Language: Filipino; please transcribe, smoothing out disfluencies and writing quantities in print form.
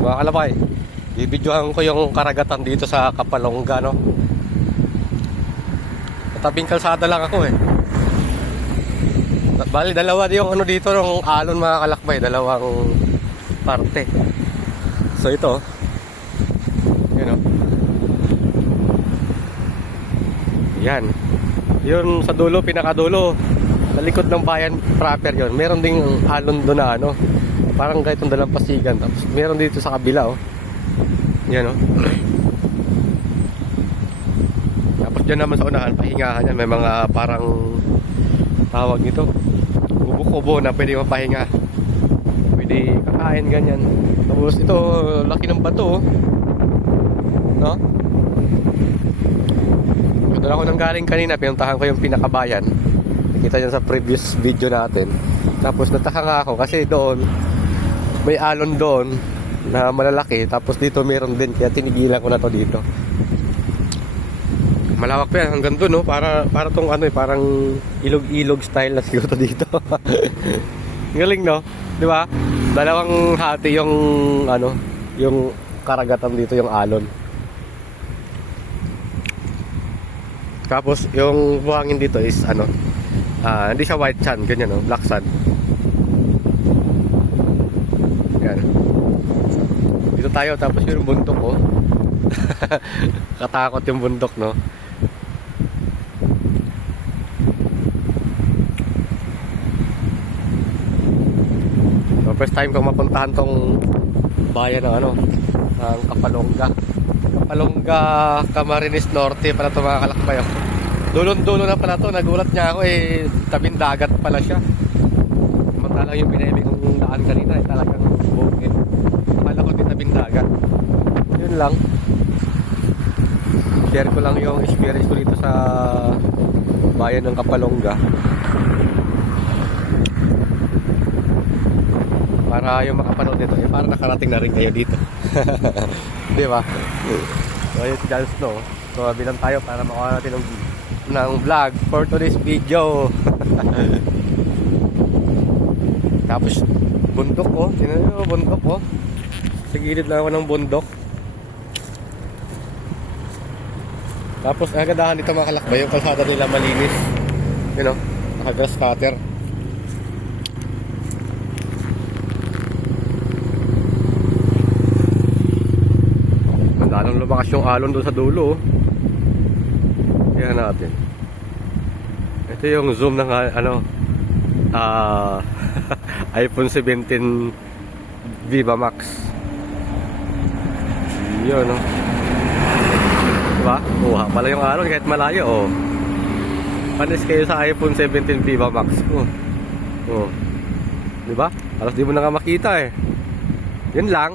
Mga kalabay, bibidyohan ko yung karagatan dito sa Kapalonga, no? Tabing kalsada lang ako eh. Bali, dalawa yung ano dito ng alon mga kalakbay, dalawang parte. So ito, yun o. Yan. Yun sa dulo, pinakadulo. Sa likod ng bayan proper yun. Meron ding alon doon na ano. Parang kahit yung dalampasigan. Tapos meron dito sa kabila oh. Yan o. Tapos dyan naman sa unahan, pahingahan yan. May mga parang tawag nito. Kubo-kubo na pwede mapahinga. Pwede kakain ganyan. Tapos ito, laki ng bato oh. No? Doon ako nang galing kanina, pinuntahan ko yung pinakabayan. Nakita nyo sa previous video natin. Tapos nataka nga ako kasi doon may alon doon na malalaki. Tapos dito meron din, kaya tinigilan ko na to dito. Malawak pa yan hanggang doon no? Para tong ano eh, parang ilog-ilog style na siguro dito. Galing no? Di ba? Dalawang hati yung ano, yung karagatan dito, yung alon. Tapos yung buhangin dito is ano, hindi siya white sand, ganyan no, black sand. Yan. Dito tayo, tapos yung bundok oh. Katakot yung bundok no. So first time kong mapuntahan tong bayan ng ano, ng Kapalonga. Kapalonga, Camarines Norte pala ito mga kalakbay. Dulon-dulo na pala ito. Nagulat niya ako eh, tabing dagat pala siya. Samantalang yung pinahimik kong daan kanina eh, talagang bukid. Akala ko din tabing dagat. Yun lang. Share ko lang yung experience ko dito sa bayan ng Kapalonga. Para yung makapanood nito eh, para nakarating na rin kayo dito. Di ba? So yun si Jon Snow. So bilang tayo para makuha natin ng vlog for today's video. Tapos bundok ko, tingnan nyo bundok ko. Sa gilid lang ako ng bundok. Tapos agadahan dito mga kalakbay, yung kalsada nila malinis. You know, naka-grass cutter. Lalong lumakas yung alon doon sa dulo. Kaya natin. Ito yung zoom ng ano, iPhone 17 Viva Max. Yun no. Diba? Uha pala yung alon kahit malayo oh. Panis kayo sa iPhone 17 Viva Max. Oh. Diba? Alas di mo na nga makita eh. Yun lang.